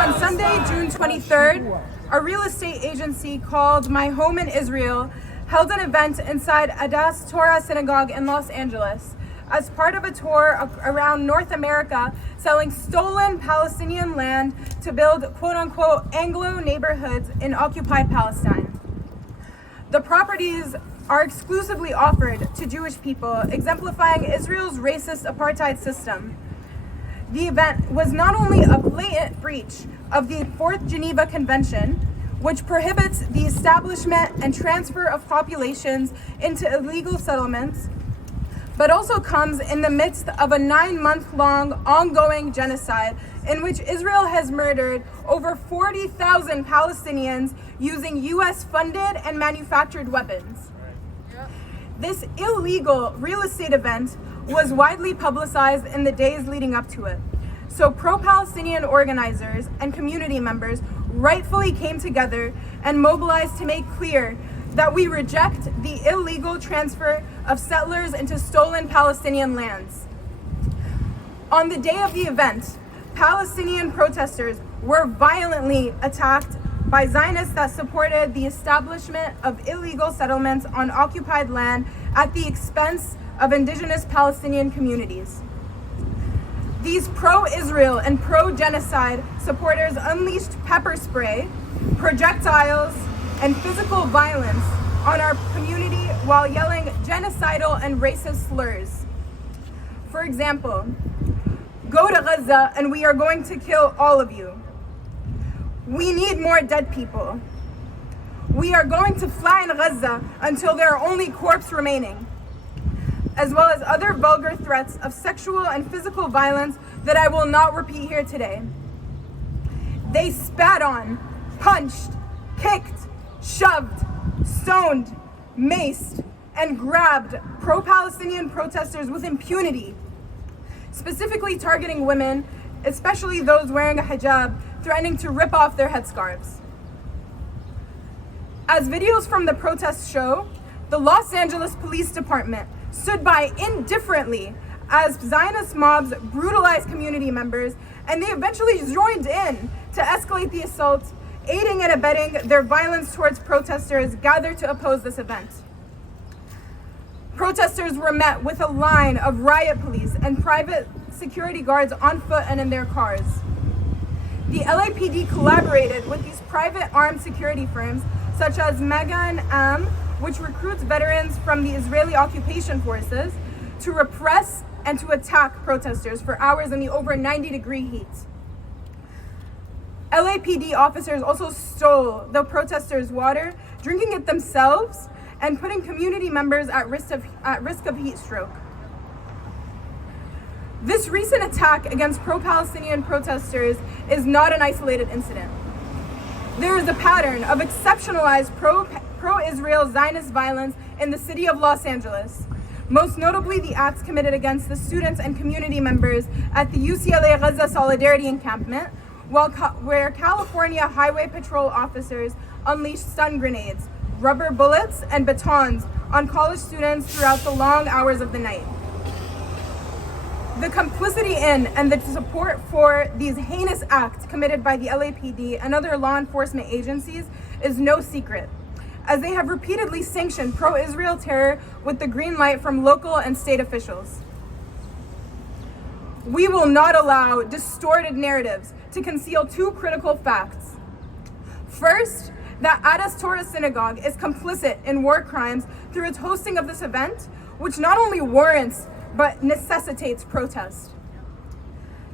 On Sunday, June 23rd, a real estate agency called My Home in Israel held an event inside Adas Torah synagogue in Los Angeles as part of a tour around North America selling stolen Palestinian land to build quote-unquote Anglo neighborhoods in occupied Palestine. The properties are exclusively offered to Jewish people, exemplifying Israel's racist apartheid system. The event was not only a blatant breach of the Fourth Geneva Convention, which prohibits the establishment and transfer of populations into illegal settlements, but also comes in the midst of a 9-month-long ongoing genocide in which Israel has murdered over 40,000 Palestinians using US-funded and manufactured weapons. This illegal real estate event was widely publicized in the days leading up to it. So pro-Palestinian organizers and community members rightfully came together and mobilized to make clear that we reject the illegal transfer of settlers into stolen Palestinian lands. On the day of the event, Palestinian protesters were violently attacked by Zionists that supported the establishment of illegal settlements on occupied land at the expense of indigenous Palestinian communities. These pro-Israel and pro-genocide supporters unleashed pepper spray, projectiles, and physical violence on our community while yelling genocidal and racist slurs. For example, "Go to Gaza and we are going to kill all of you. We need more dead people. We are going to fly in Gaza until there are only corpses remaining," as well as other vulgar threats of sexual and physical violence that I will not repeat here today. They spat on, punched, kicked, shoved, stoned, maced, and grabbed pro-Palestinian protesters with impunity, specifically targeting women, especially those wearing a hijab, threatening to rip off their headscarves. As videos from the protests show, the Los Angeles Police Department stood by indifferently as Zionist mobs brutalized community members, and they eventually joined in to escalate the assault, aiding and abetting their violence towards protesters gathered to oppose this event. Protesters were met with a line of riot police and private security guards on foot and in their cars. The LAPD collaborated with these private armed security firms such as Magan Am, which recruits veterans from the Israeli occupation forces, to repress and to attack protesters for hours in the over 90-degree heat. LAPD officers also stole the protesters' water, drinking it themselves, and putting community members at risk of heat stroke. This recent attack against pro-Palestinian protesters is not an isolated incident. There is a pattern of exceptionalized pro-Israel Zionist violence in the city of Los Angeles, most notably the acts committed against the students and community members at the UCLA Gaza Solidarity Encampment, where California Highway Patrol officers unleashed stun grenades, rubber bullets, and batons on college students throughout the long hours of the night. The complicity in and the support for these heinous acts committed by the LAPD and other law enforcement agencies is no secret, as they have repeatedly sanctioned pro-Israel terror with the green light from local and state officials. We will not allow distorted narratives to conceal two critical facts. First, that Adas Torah synagogue is complicit in war crimes through its hosting of this event, which not only warrants but necessitates protest.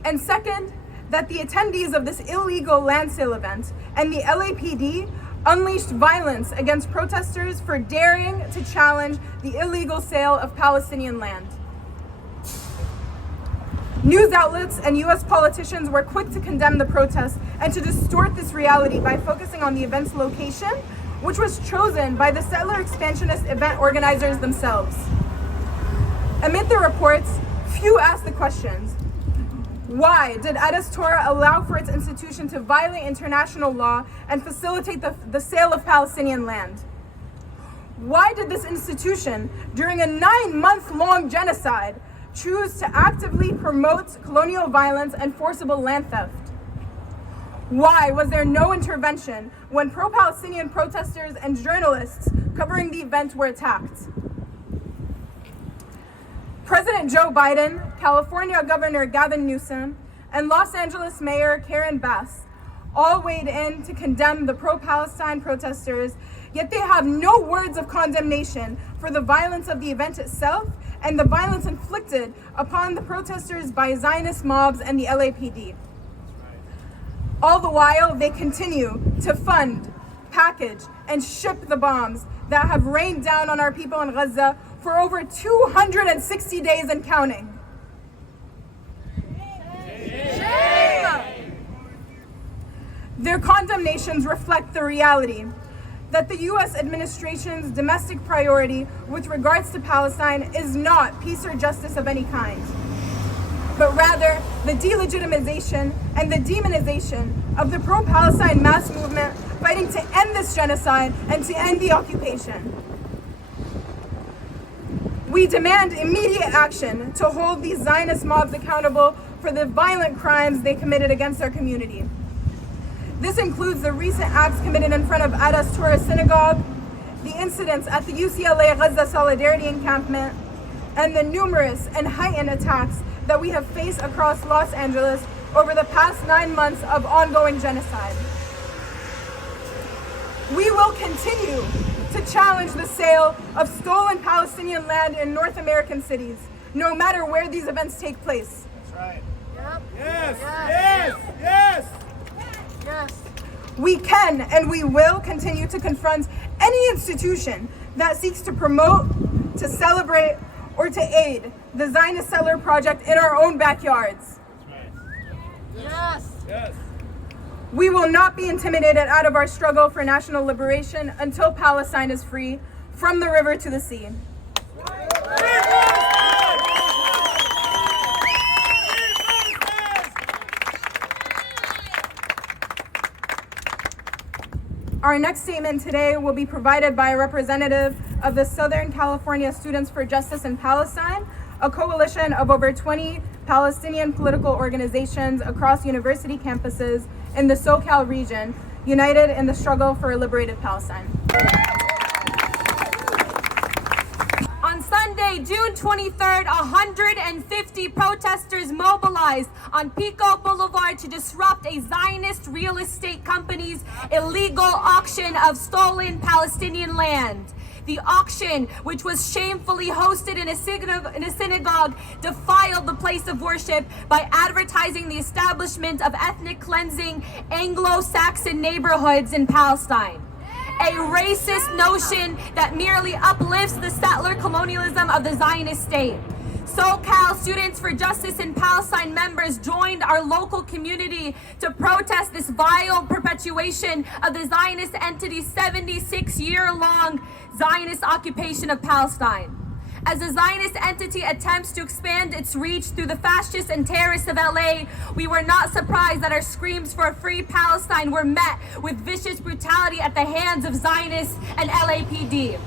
And second, that the attendees of this illegal land sale event and the LAPD unleashed violence against protesters for daring to challenge the illegal sale of Palestinian land. News outlets and US politicians were quick to condemn the protests and to distort this reality by focusing on the event's location, which was chosen by the settler expansionist event organizers themselves. Amid the reports, few asked the questions. Why did Adas Torah allow for its institution to violate international law and facilitate the sale of Palestinian land? Why did this institution, during a 9-month-long genocide, choose to actively promote colonial violence and forcible land theft? Why was there no intervention when pro-Palestinian protesters and journalists covering the event were attacked? President Joe Biden, California Governor Gavin Newsom, and Los Angeles Mayor Karen Bass all weighed in to condemn the pro-Palestine protesters, yet they have no words of condemnation for the violence of the event itself and the violence inflicted upon the protesters by Zionist mobs and the LAPD. All the while, they continue to fund, package, and ship the bombs that have rained down on our people in Gaza for over 260 days and counting. Their condemnations reflect the reality that the U.S. administration's domestic priority with regards to Palestine is not peace or justice of any kind, but rather the delegitimization and the demonization of the pro-Palestine mass movement fighting to end this genocide and to end the occupation. We demand immediate action to hold these Zionist mobs accountable for the violent crimes they committed against our community. This includes the recent acts committed in front of Adas Torah synagogue, the incidents at the UCLA Gaza Solidarity Encampment, and the numerous and heightened attacks that we have faced across Los Angeles over the past 9 months of ongoing genocide. We will continue to challenge the sale of stolen Palestinian land in North American cities, no matter where these events take place. That's right. Yep. Yes, Yes. yes, yes. Yes. We can and we will continue to confront any institution that seeks to promote, to celebrate, or to aid the Zionist settler project in our own backyards. Yes. Yes. We will not be intimidated out of our struggle for national liberation until Palestine is free, from the river to the sea. Our next statement today will be provided by a representative of the Southern California Students for Justice in Palestine, a coalition of over 20 Palestinian political organizations across university campuses in the SoCal region, united in the struggle for a liberated Palestine. On Sunday, June 23rd, 150 protesters mobilized on Pico Boulevard to disrupt a Zionist real estate company's illegal auction of stolen Palestinian land. The auction, which was shamefully hosted in a synagogue, defiled the place of worship by advertising the establishment of ethnic cleansing Anglo-Saxon neighborhoods in Palestine. A racist notion that merely uplifts the settler colonialism of the Zionist state. SoCal Students for Justice in Palestine members joined our local community to protest this vile perpetuation of the Zionist entity's 76-year-long Zionist occupation of Palestine. As the Zionist entity attempts to expand its reach through the fascists and terrorists of LA, we were not surprised that our screams for a free Palestine were met with vicious brutality at the hands of Zionists and LAPD.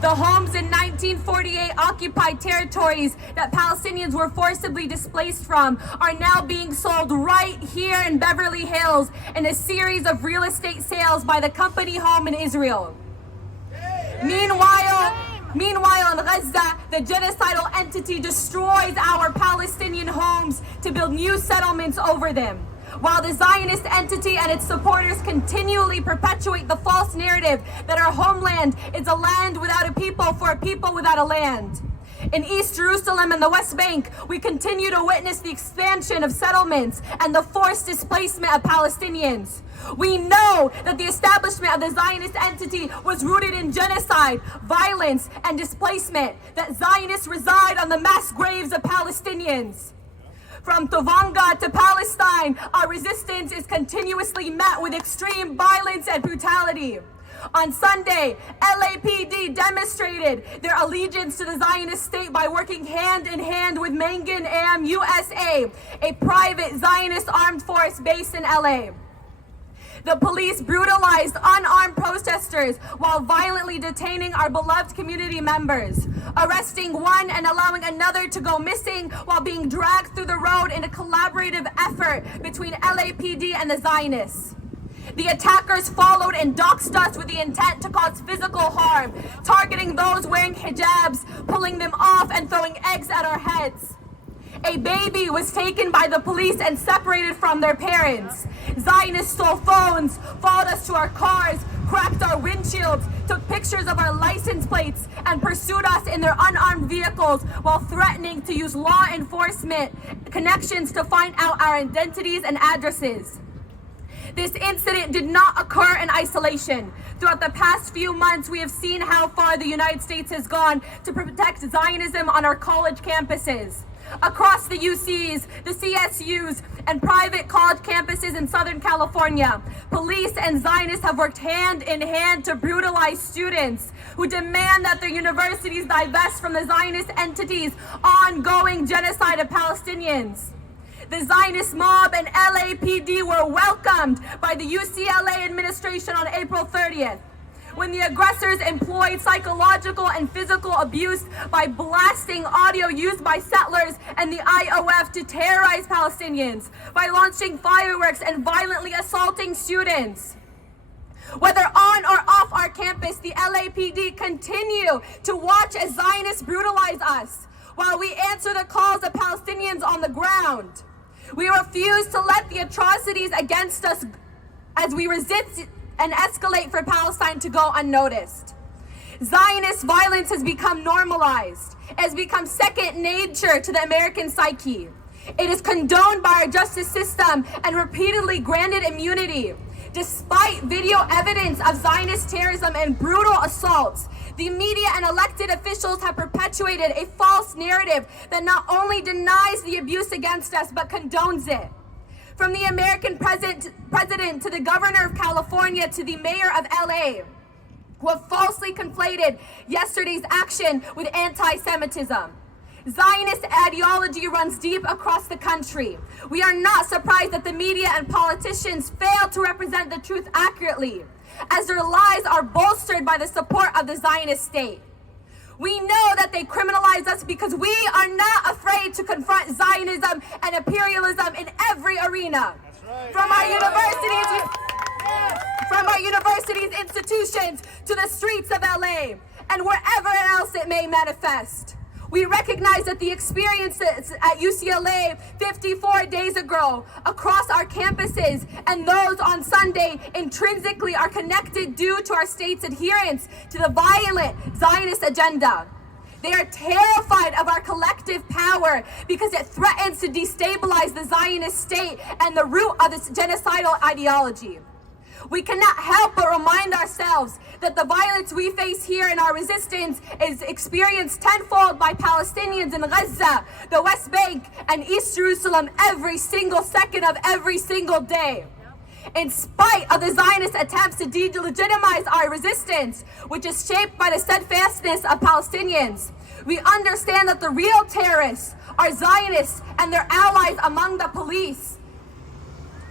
The homes in 1948 occupied territories that Palestinians were forcibly displaced from are now being sold right here in Beverly Hills in a series of real estate sales by the company Home in Israel. Meanwhile, in Gaza, the genocidal entity destroys our Palestinian homes to build new settlements over them, while the Zionist entity and its supporters continually perpetuate the false narrative that our homeland is a land without a people for a people without a land. In East Jerusalem and the West Bank, we continue to witness the expansion of settlements and the forced displacement of Palestinians. We know that the establishment of the Zionist entity was rooted in genocide, violence, and displacement, that Zionists reside on the mass graves of Palestinians. From Tovanga to Palestine, our resistance is continuously met with extreme violence and brutality. On Sunday, LAPD demonstrated their allegiance to the Zionist state by working hand in hand with Magen Am USA, a private Zionist armed force based in LA. The police brutalized unarmed protesters while violently detaining our beloved community members, arresting one and allowing another to go missing while being dragged through the road in a collaborative effort between LAPD and the Zionists. The attackers followed and doxed us with the intent to cause physical harm, targeting those wearing hijabs, pulling them off, and throwing eggs at our heads. A baby was taken by the police and separated from their parents. Zionists stole phones, followed us to our cars, cracked our windshields, took pictures of our license plates, and pursued us in their unarmed vehicles while threatening to use law enforcement connections to find out our identities and addresses. This incident did not occur in isolation. Throughout the past few months, we have seen how far the United States has gone to protect Zionism on our college campuses. Across the UCs, the CSUs, and private college campuses in Southern California, police and Zionists have worked hand in hand to brutalize students who demand that their universities divest from the Zionist entity's ongoing genocide of Palestinians. The Zionist mob and LAPD were welcomed by the UCLA administration on April 30th. When the aggressors employed psychological and physical abuse by blasting audio used by settlers and the IOF to terrorize Palestinians, by launching fireworks and violently assaulting students. Whether on or off our campus, the LAPD continue to watch as Zionists brutalize us while we answer the calls of Palestinians on the ground. We refuse to let the atrocities against us as we resist and escalate for Palestine to go unnoticed. Zionist violence has become normalized. It has become second nature to the American psyche. It is condoned by our justice system and repeatedly granted immunity. Despite video evidence of Zionist terrorism and brutal assaults, the media and elected officials have perpetuated a false narrative that not only denies the abuse against us, but condones it. From the American president to the governor of California to the mayor of LA, who have falsely conflated yesterday's action with anti-Semitism. Zionist ideology runs deep across the country. We are not surprised that the media and politicians fail to represent the truth accurately, as their lies are bolstered by the support of the Zionist state. We know that they criminalize us because we are not afraid to confront Zionism and imperialism in every arena. From our universities, institutions, to the streets of LA, and wherever else it may manifest. We recognize that the experiences at UCLA 54 days ago across our campuses and those on Sunday intrinsically are connected due to our state's adherence to the violent Zionist agenda. They are terrified of our collective power because it threatens to destabilize the Zionist state and the root of this genocidal ideology. We cannot help but remind ourselves that the violence we face here in our resistance is experienced tenfold by Palestinians in Gaza, the West Bank, and East Jerusalem every single second of every single day. In spite of the Zionist attempts to delegitimize our resistance, which is shaped by the steadfastness of Palestinians, we understand that the real terrorists are Zionists and their allies among the police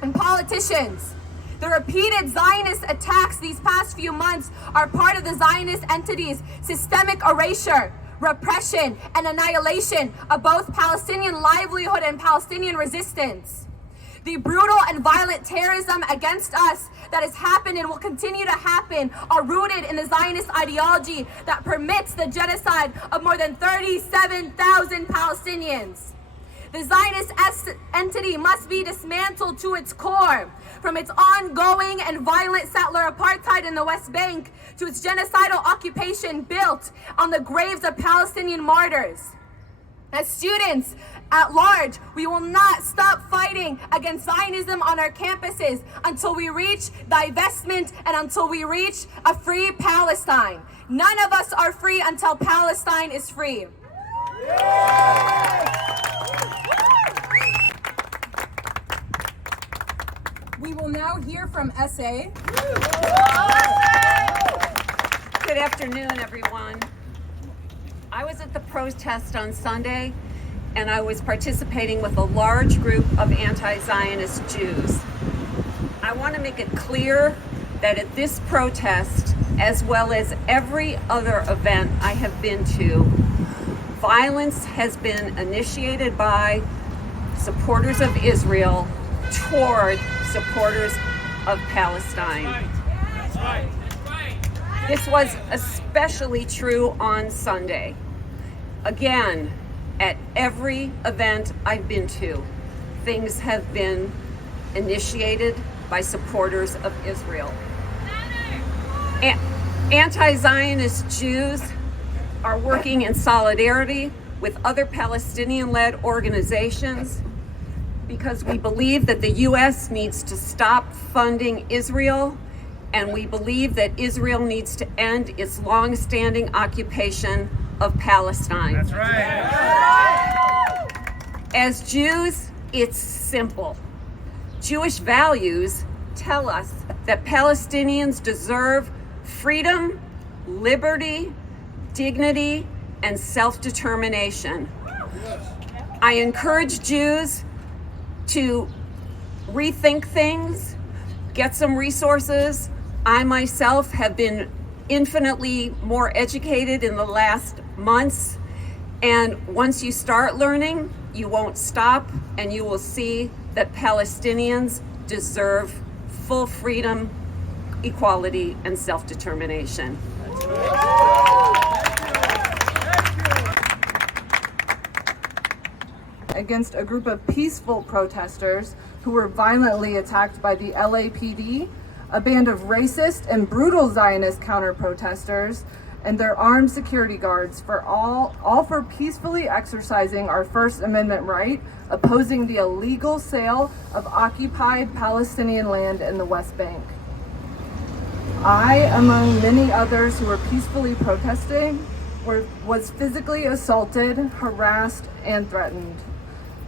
and politicians. The repeated Zionist attacks these past few months are part of the Zionist entity's systemic erasure, repression, and annihilation of both Palestinian livelihood and Palestinian resistance. The brutal and violent terrorism against us that has happened and will continue to happen are rooted in the Zionist ideology that permits the genocide of more than 37,000 Palestinians. The Zionist entity must be dismantled to its core, from its ongoing and violent settler apartheid in the West Bank to its genocidal occupation built on the graves of Palestinian martyrs. As students at large, we will not stop fighting against Zionism on our campuses until we reach divestment and until we reach a free Palestine. None of us are free until Palestine is free. We will now hear from SA. Good afternoon, everyone. I was at the protest on Sunday, and I was participating with a large group of anti-Zionist Jews. I want to make it clear that at this protest, as well as every other event I have been to, violence has been initiated by supporters of Israel toward supporters of Palestine. That's right. This was especially true on Sunday. Again, at every event I've been to, things have been initiated by supporters of Israel. Anti-Zionist Jews are working in solidarity with other Palestinian-led organizations because we believe that the U.S. needs to stop funding Israel, and we believe that Israel needs to end its long-standing occupation of Palestine. That's right. As Jews, it's simple. Jewish values tell us that Palestinians deserve freedom, liberty, dignity, and self-determination. I encourage Jews to rethink things, get some resources. I myself have been infinitely more educated in the last months, and once you start learning, you won't stop, and you will see that Palestinians deserve full freedom, equality, and self-determination. Against a group of peaceful protesters who were violently attacked by the LAPD, a band of racist and brutal Zionist counter-protesters, and their armed security guards for all for peacefully exercising our First Amendment right, opposing the illegal sale of occupied Palestinian land in the West Bank. I, among many others who were peacefully protesting, was physically assaulted, harassed, and threatened.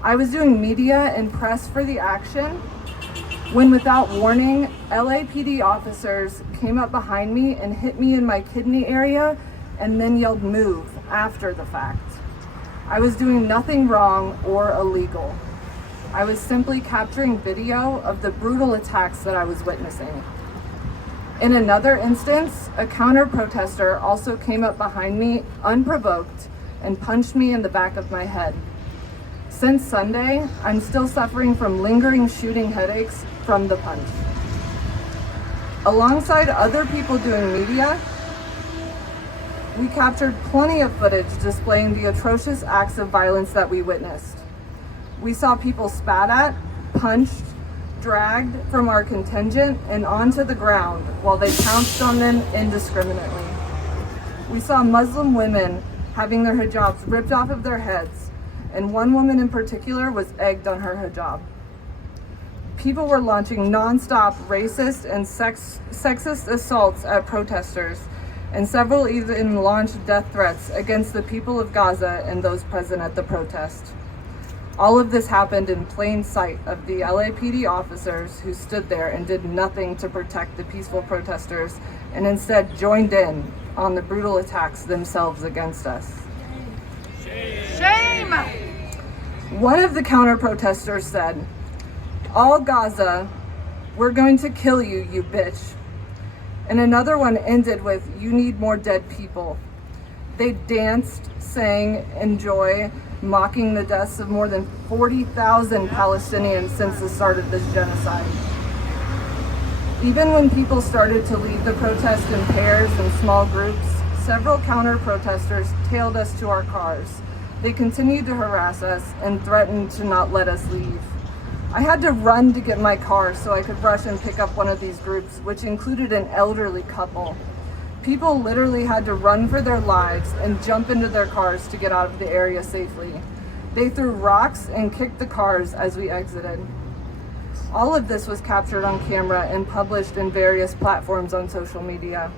I was doing media and press for the action when, without warning, LAPD officers came up behind me and hit me in my kidney area and then yelled "move" after the fact. I was doing nothing wrong or illegal. I was simply capturing video of the brutal attacks that I was witnessing. In another instance, a counter-protester also came up behind me unprovoked and punched me in the back of my head. Since Sunday, I'm still suffering from lingering shooting headaches from the punch. Alongside other people doing media, we captured plenty of footage displaying the atrocious acts of violence that we witnessed. We saw people spat at, punched, dragged from our contingent and onto the ground while they pounced on them indiscriminately. We saw Muslim women having their hijabs ripped off of their heads, and one woman in particular was egged on her hijab. People were launching non-stop racist and sexist assaults at protesters, and several even launched death threats against the people of Gaza and those present at the protest. All of this happened in plain sight of the LAPD officers who stood there and did nothing to protect the peaceful protesters and instead joined in on the brutal attacks themselves against us. Shame! One of the counter-protesters said, "All Gaza, we're going to kill you, you bitch." And another one ended with, "You need more dead people." They danced, sang, enjoy, mocking the deaths of more than 40,000 Palestinians since the start of this genocide. Even when people started to leave the protest in pairs and small groups, several counter-protesters tailed us to our cars. They continued to harass us and threatened to not let us leave. I had to run to get my car so I could rush and pick up one of these groups, which included an elderly couple. People literally had to run for their lives and jump into their cars to get out of the area safely. They threw rocks and kicked the cars as we exited. All of this was captured on camera and published in various platforms on social media.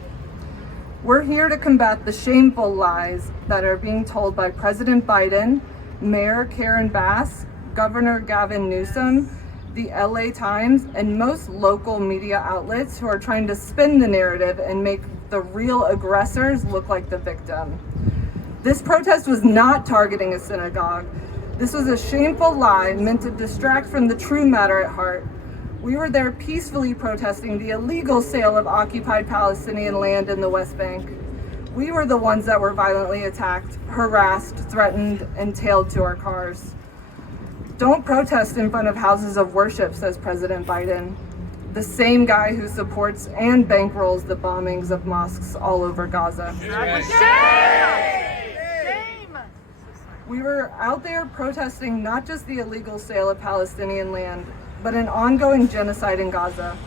We're here to combat the shameful lies that are being told by President Biden, Mayor Karen Bass, Governor Gavin Newsom, the LA Times, and most local media outlets who are trying to spin the narrative and make the real aggressors look like the victim. This protest was not targeting a synagogue. This was a shameful lie meant to distract from the true matter at heart. We were there peacefully protesting the illegal sale of occupied Palestinian land in the West Bank. We were the ones that were violently attacked, harassed, threatened, and tailed to our cars. Don't protest in front of houses of worship, says President Biden, the same guy who supports and bankrolls the bombings of mosques all over Gaza. We were out there protesting not just the illegal sale of Palestinian land, but an ongoing genocide in Gaza.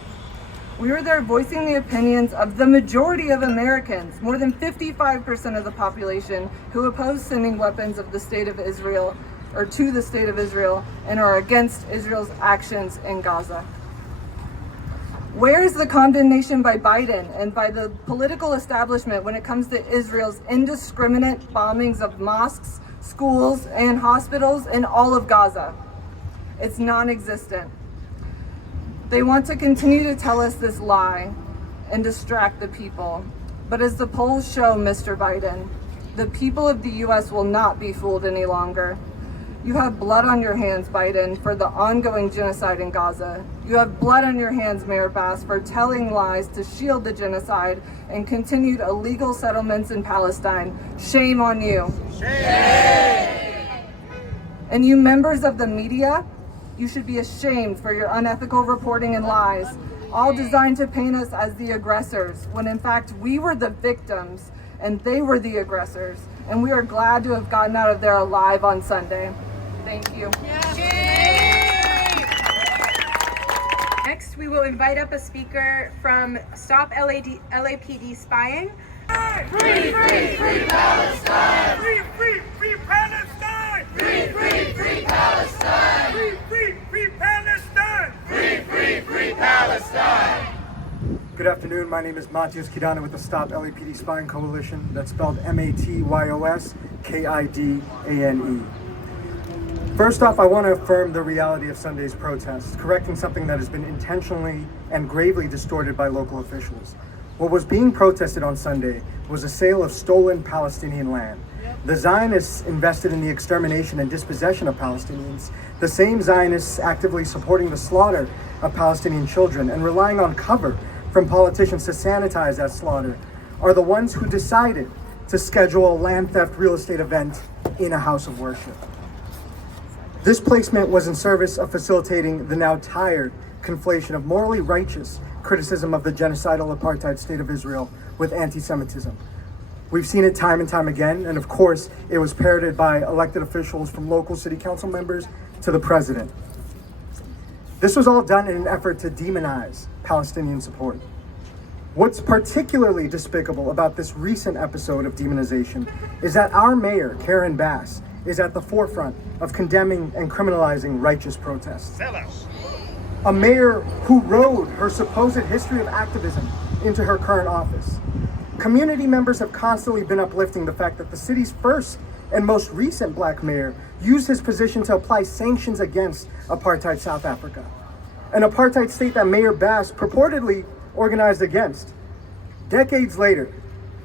We were there voicing the opinions of the majority of Americans, more than 55% of the population, who oppose sending weapons of the state of Israel, or to the state of Israel, and are against Israel's actions in Gaza. Where is the condemnation by Biden and by the political establishment when it comes to Israel's indiscriminate bombings of mosques, schools, and hospitals in all of Gaza? It's non-existent. They want to continue to tell us this lie and distract the people. But as the polls show, Mr. Biden, the people of the U.S. will not be fooled any longer. You have blood on your hands, Biden, for the ongoing genocide in Gaza. You have blood on your hands, Mayor Bass, for telling lies to shield the genocide and continued illegal settlements in Palestine. Shame on you. Shame! And you members of the media, you should be ashamed for your unethical reporting and lies, all designed to paint us as the aggressors, when in fact we were the victims and they were the aggressors. And we are glad to have gotten out of there alive on Sunday. Thank you. Next, we will invite up a speaker from Stop LAPD Spying. Free, free, free Palestine! Free, free, free Palestine! Free, free, free Palestine! Free, free, free Palestine! Free, free, free Palestine! Good afternoon, my name is Matyos Kidana with the Stop LAPD Spying Coalition. That's spelled MATYOS-KIDANE. First off, I want to affirm the reality of Sunday's protest, correcting something that has been intentionally and gravely distorted by local officials. What was being protested on Sunday was a sale of stolen Palestinian land. The Zionists invested in the extermination and dispossession of Palestinians, the same Zionists actively supporting the slaughter of Palestinian children and relying on cover from politicians to sanitize that slaughter, are the ones who decided to schedule a land theft real estate event in a house of worship. This placement was in service of facilitating the now tired conflation of morally righteous criticism of the genocidal apartheid state of Israel with anti-Semitism. We've seen it time and time again, and of course, it was parroted by elected officials from local city council members to the president. This was all done in an effort to demonize Palestinian support. What's particularly despicable about this recent episode of demonization is that our mayor, Karen Bass, is at the forefront of condemning and criminalizing righteous protests. A mayor who rode her supposed history of activism into her current office. Community members have constantly been uplifting the fact that the city's first and most recent black mayor used his position to apply sanctions against apartheid South Africa, an apartheid state that Mayor Bass purportedly organized against. Decades later,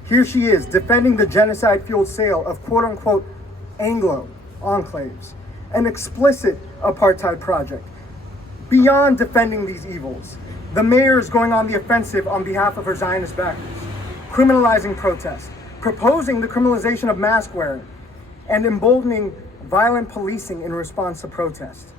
here she is defending the genocide-fueled sale of quote-unquote Anglo enclaves, an explicit apartheid project. Beyond defending these evils, the mayor is going on the offensive on behalf of her Zionist backers, criminalizing protest, proposing the criminalization of mask wearing, and emboldening violent policing in response to protest.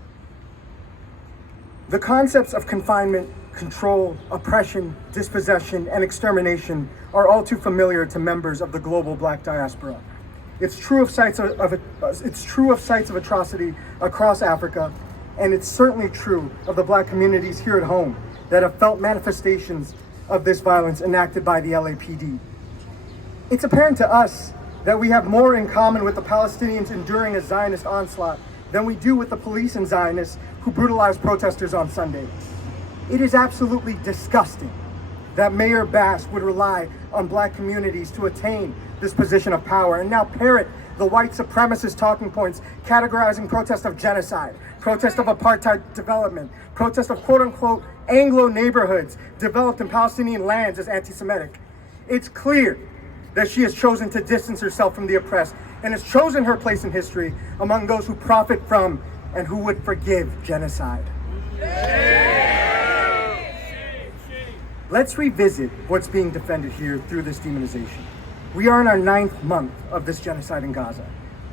The concepts of confinement, control, oppression, dispossession, and extermination are all too familiar to members of the global black diaspora. It's true of sites of atrocity across Africa, and it's certainly true of the black communities here at home that have felt manifestations of this violence enacted by the LAPD. It's apparent to us that we have more in common with the Palestinians enduring a Zionist onslaught than we do with the police and Zionists who brutalized protesters on Sunday. It is absolutely disgusting that Mayor Bass would rely on black communities to attain this position of power and now parrot the white supremacist talking points categorizing protest of genocide, protest of apartheid development, protest of quote-unquote Anglo neighborhoods developed in Palestinian lands as anti-Semitic. It's clear that she has chosen to distance herself from the oppressed and has chosen her place in history among those who profit from and who would forgive genocide. Let's revisit what's being defended here through this demonization. We are in our 9th month of this genocide in Gaza.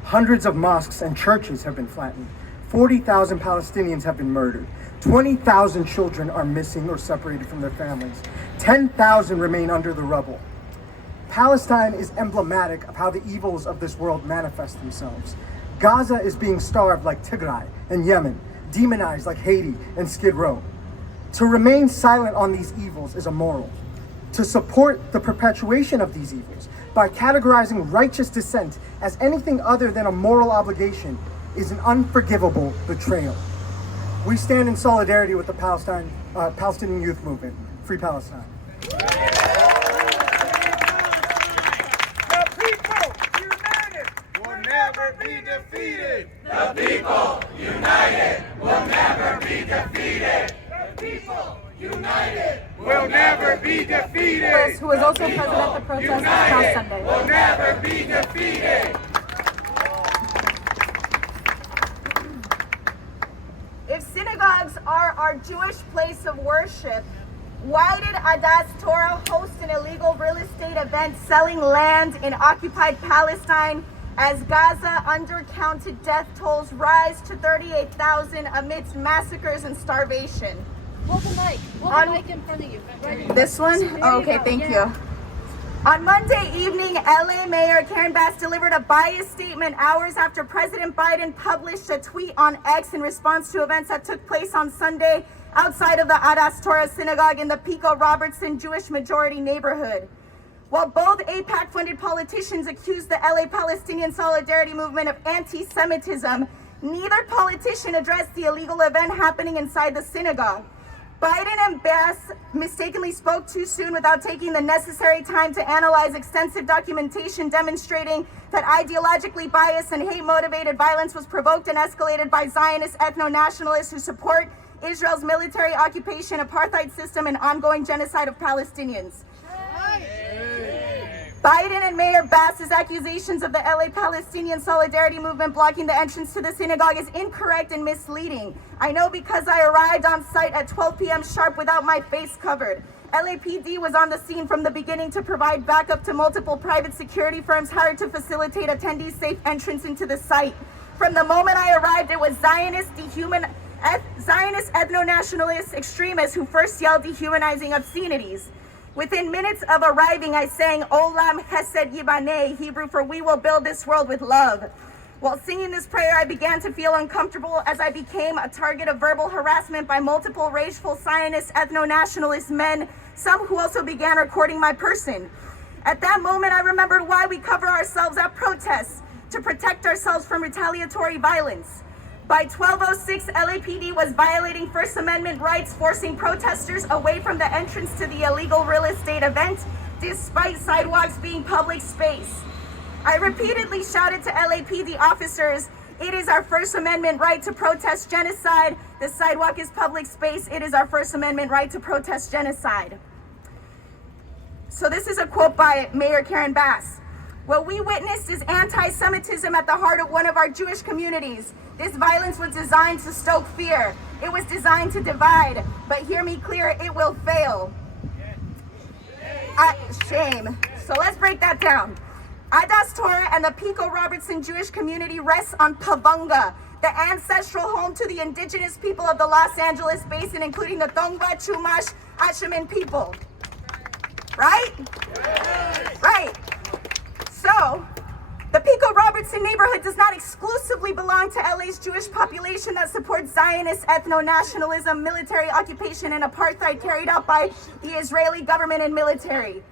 Hundreds of mosques and churches have been flattened. 40,000 Palestinians have been murdered. 20,000 children are missing or separated from their families. 10,000 remain under the rubble. Palestine is emblematic of how the evils of this world manifest themselves. Gaza is being starved like Tigray and Yemen, demonized like Haiti and Skid Row. To remain silent on these evils is immoral. To support the perpetuation of these evils by categorizing righteous dissent as anything other than a moral obligation is an unforgivable betrayal. We stand in solidarity with the Palestinian youth movement. Free Palestine. The people united will never be defeated. The people united will never be defeated. The people united will never be defeated. Who was also present at the protest this past Sunday. Will never be defeated. If synagogues are our Jewish place of worship, why did Adas Torah host an illegal real estate event selling land in occupied Palestine as Gaza undercounted death tolls rise to 38,000 amidst massacres and starvation? Hold the mic. Hold the mic in front of you. This one? Oh, okay, thank you. On Monday evening, LA Mayor Karen Bass delivered a biased statement hours after President Biden published a tweet on X in response to events that took place on Sunday outside of the Adas Torah synagogue in the Pico Robertson Jewish majority neighborhood. While both AIPAC-funded politicians accused the LA Palestinian Solidarity Movement of anti-Semitism, neither politician addressed the illegal event happening inside the synagogue. Biden and Bass mistakenly spoke too soon without taking the necessary time to analyze extensive documentation demonstrating that ideologically biased and hate-motivated violence was provoked and escalated by Zionist ethno-nationalists who support Israel's military occupation, apartheid system, and ongoing genocide of Palestinians. Biden and Mayor Bass's accusations of the LA Palestinian Solidarity Movement blocking the entrance to the synagogue is incorrect and misleading. I know because I arrived on site at 12 p.m. sharp without my face covered. LAPD was on the scene from the beginning to provide backup to multiple private security firms hired to facilitate attendees' safe entrance into the site. From the moment I arrived, it was Zionist ethno-nationalist extremists who first yelled dehumanizing obscenities. Within minutes of arriving, I sang Olam Chesed Yibaneh, Hebrew for we will build this world with love. While singing this prayer, I began to feel uncomfortable as I became a target of verbal harassment by multiple rageful Zionist ethno-nationalist men, some who also began recording my person. At that moment, I remembered why we cover ourselves at protests, to protect ourselves from retaliatory violence. By 12:06, LAPD was violating First Amendment rights, forcing protesters away from the entrance to the illegal real estate event, despite sidewalks being public space. I repeatedly shouted to LAPD officers, "It is our First Amendment right to protest genocide. The sidewalk is public space. It is our First Amendment right to protest genocide." So this is a quote by Mayor Karen Bass. "What we witnessed is anti-Semitism at the heart of one of our Jewish communities. This violence was designed to stoke fear. It was designed to divide. But hear me clear, it will fail." Shame. So let's break that down. Adas Torah and the Pico Robertson Jewish community rests on Pavunga, the ancestral home to the indigenous people of the Los Angeles Basin, including the Tongva, Chumash, Ashaman people. Right? Right. So, the Pico Robertson neighborhood does not exclusively belong to LA's Jewish population that supports Zionist ethno-nationalism, military occupation, and apartheid carried out by the Israeli government and military.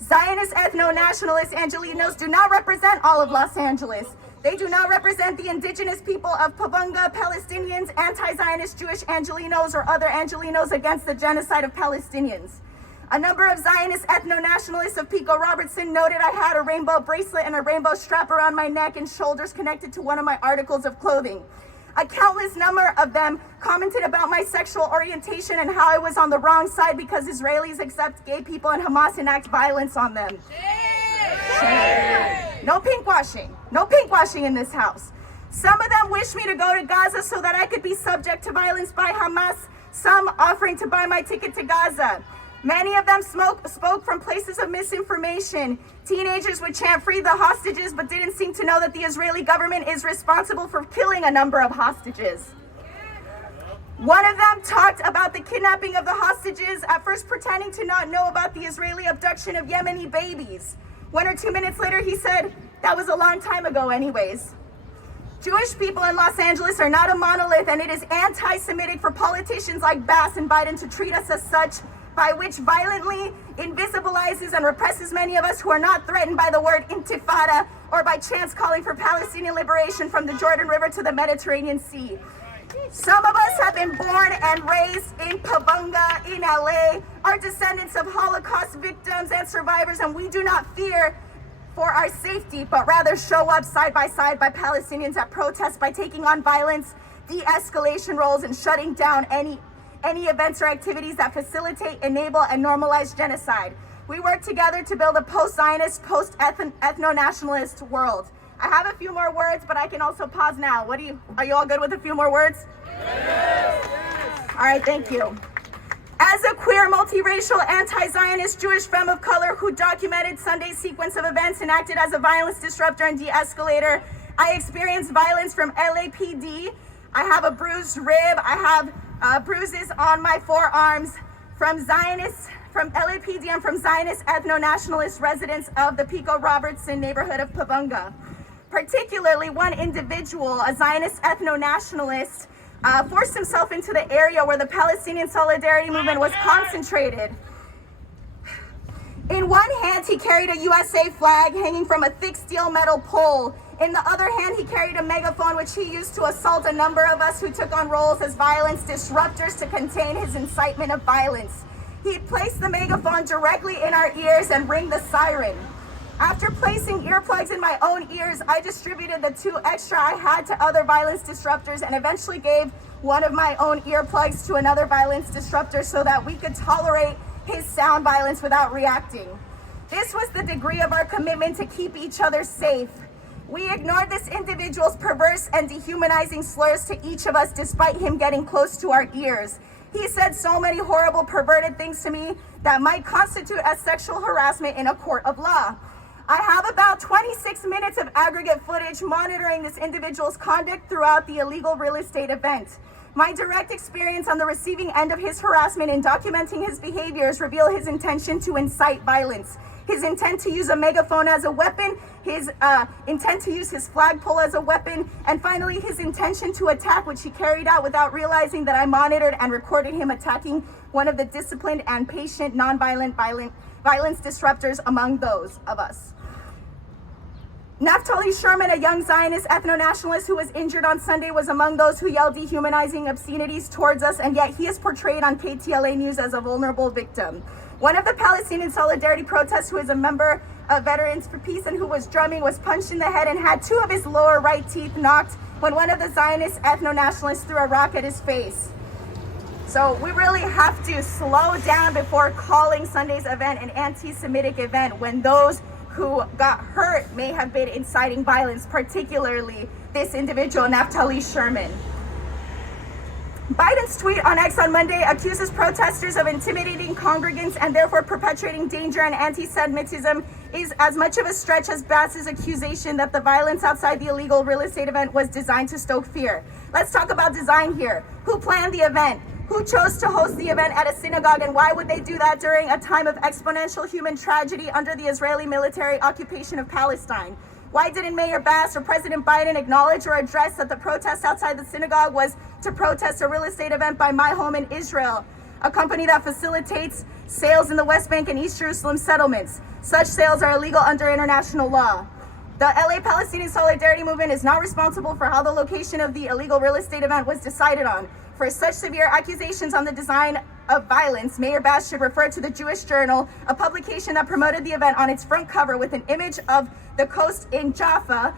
Zionist ethno-nationalist Angelenos do not represent all of Los Angeles. They do not represent the indigenous people of Pavunga, Palestinians, anti-Zionist Jewish Angelenos, or other Angelenos against the genocide of Palestinians. A number of Zionist ethno-nationalists of Pico Robertson noted I had a rainbow bracelet and a rainbow strap around my neck and shoulders connected to one of my articles of clothing. A countless number of them commented about my sexual orientation and how I was on the wrong side because Israelis accept gay people and Hamas enact violence on them. Shame. No pinkwashing. No pinkwashing in this house. Some of them wished me to go to Gaza so that I could be subject to violence by Hamas, some offering to buy my ticket to Gaza. Many of them spoke from places of misinformation. Teenagers would chant "free the hostages," but didn't seem to know that the Israeli government is responsible for killing a number of hostages. One of them talked about the kidnapping of the hostages, at first pretending to not know about the Israeli abduction of Yemeni babies. 1 or 2 minutes later, he said, that was a long time ago anyways. Jewish people in Los Angeles are not a monolith, and it is anti-Semitic for politicians like Bass and Biden to treat us as such, by which violently invisibilizes and represses many of us who are not threatened by the word intifada or by chants calling for Palestinian liberation from the Jordan River to the Mediterranean Sea. Some of us have been born and raised in Pabunga, in LA, are descendants of Holocaust victims and survivors, and we do not fear for our safety, but rather show up side by Palestinians at protests by taking on violence, de-escalation roles, and shutting down any events or activities that facilitate, enable, and normalize genocide. We work together to build a post-Zionist, post-ethno-nationalist world. I have a few more words, but I can also pause now. Are you all good with a few more words? Yes. All right, thank you. As a queer, multiracial, anti-Zionist Jewish femme of color who documented Sunday's sequence of events and acted as a violence disruptor and de-escalator, I experienced violence from LAPD. I have a bruised rib. I have bruises on my forearms from Zionists, from LAPD, and from Zionist ethno-nationalist residents of the Pico Robertson neighborhood of Pabunga. Particularly one individual, a Zionist ethno-nationalist, forced himself into the area where the Palestinian Solidarity Movement was concentrated. In one hand, he carried a USA flag hanging from a thick steel metal pole. In the other hand, he carried a megaphone, which he used to assault a number of us who took on roles as violence disruptors to contain his incitement of violence. He placed the megaphone directly in our ears and rang the siren. After placing earplugs in my own ears, I distributed the 2 extra I had to other violence disruptors and eventually gave one of my own earplugs to another violence disruptor so that we could tolerate his sound violence without reacting. This was the degree of our commitment to keep each other safe. We ignored this individual's perverse and dehumanizing slurs to each of us despite him getting close to our ears. He said so many horrible, perverted things to me that might constitute as sexual harassment in a court of law. I have about 26 minutes of aggregate footage monitoring this individual's conduct throughout the illegal real estate event. My direct experience on the receiving end of his harassment and documenting his behaviors reveal his intention to incite violence, his intent to use a megaphone as a weapon, his intent to use his flagpole as a weapon, and finally his intention to attack, which he carried out without realizing that I monitored and recorded him attacking one of the disciplined and patient nonviolent violence disruptors among those of us. Naftali Sherman, a young Zionist ethno-nationalist who was injured on Sunday, was among those who yelled dehumanizing obscenities towards us, and yet he is portrayed on KTLA News as a vulnerable victim. One of the Palestinian Solidarity protests, who is a member of Veterans for Peace and who was drumming, was punched in the head and had 2 of his lower right teeth knocked when one of the Zionist ethno-nationalists threw a rock at his face. So we really have to slow down before calling Sunday's event an anti-Semitic event when those who got hurt may have been inciting violence, particularly this individual, Naftali Sherman. Biden's tweet on X on Monday accuses protesters of intimidating congregants and therefore perpetuating danger and anti-Semitism is as much of a stretch as Bass's accusation that the violence outside the illegal real estate event was designed to stoke fear. Let's talk about design here. Who planned the event? Who chose to host the event at a synagogue, and why would they do that during a time of exponential human tragedy under the Israeli military occupation of Palestine? Why didn't Mayor Bass or President Biden acknowledge or address that the protest outside the synagogue was to protest a real estate event by My Home in Israel, a company that facilitates sales in the West Bank and East Jerusalem settlements? Such sales are illegal under international law. The LA Palestinian Solidarity Movement is not responsible for how the location of the illegal real estate event was decided on. For such severe accusations on the design of violence, Mayor Bass should refer to the Jewish Journal, a publication that promoted the event on its front cover with an image of the coast in Jaffa,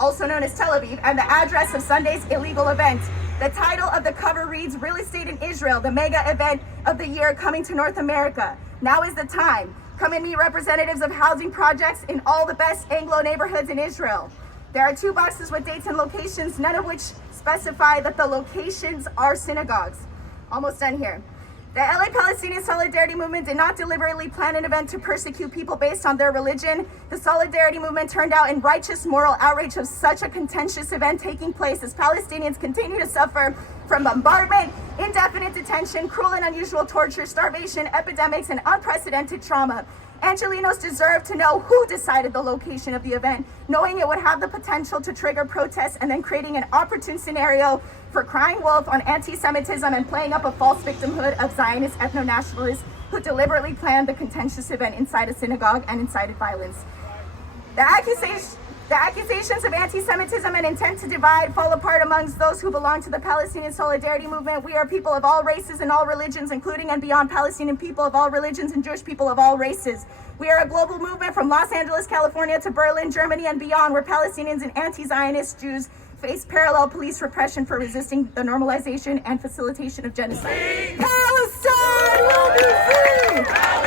also known as Tel Aviv, and the address of Sunday's illegal event. The title of the cover reads, "Real Estate in Israel, the mega event of the year coming to North America. Now is the time. Come and meet representatives of housing projects in all the best Anglo neighborhoods in Israel." There are 2 boxes with dates and locations, none of which specify that the locations are synagogues. Almost done here. The LA Palestinian Solidarity Movement did not deliberately plan an event to persecute people based on their religion. The Solidarity Movement turned out in righteous moral outrage of such a contentious event taking place as Palestinians continue to suffer from bombardment, indefinite detention, cruel and unusual torture, starvation, epidemics, and unprecedented trauma. Angelenos deserve to know who decided the location of the event, knowing it would have the potential to trigger protests and then creating an opportune scenario for crying wolf on anti-Semitism and playing up a false victimhood of Zionist ethno-nationalists who deliberately planned the contentious event inside a synagogue and incited violence. The accusations of anti-Semitism and intent to divide fall apart amongst those who belong to the Palestinian Solidarity Movement. We are people of all races and all religions, including and beyond Palestinian people of all religions and Jewish people of all races. We are a global movement from Los Angeles, California to Berlin, Germany, and beyond, where Palestinians and anti-Zionist Jews face parallel police repression for resisting the normalization and facilitation of genocide. Palestine will be free!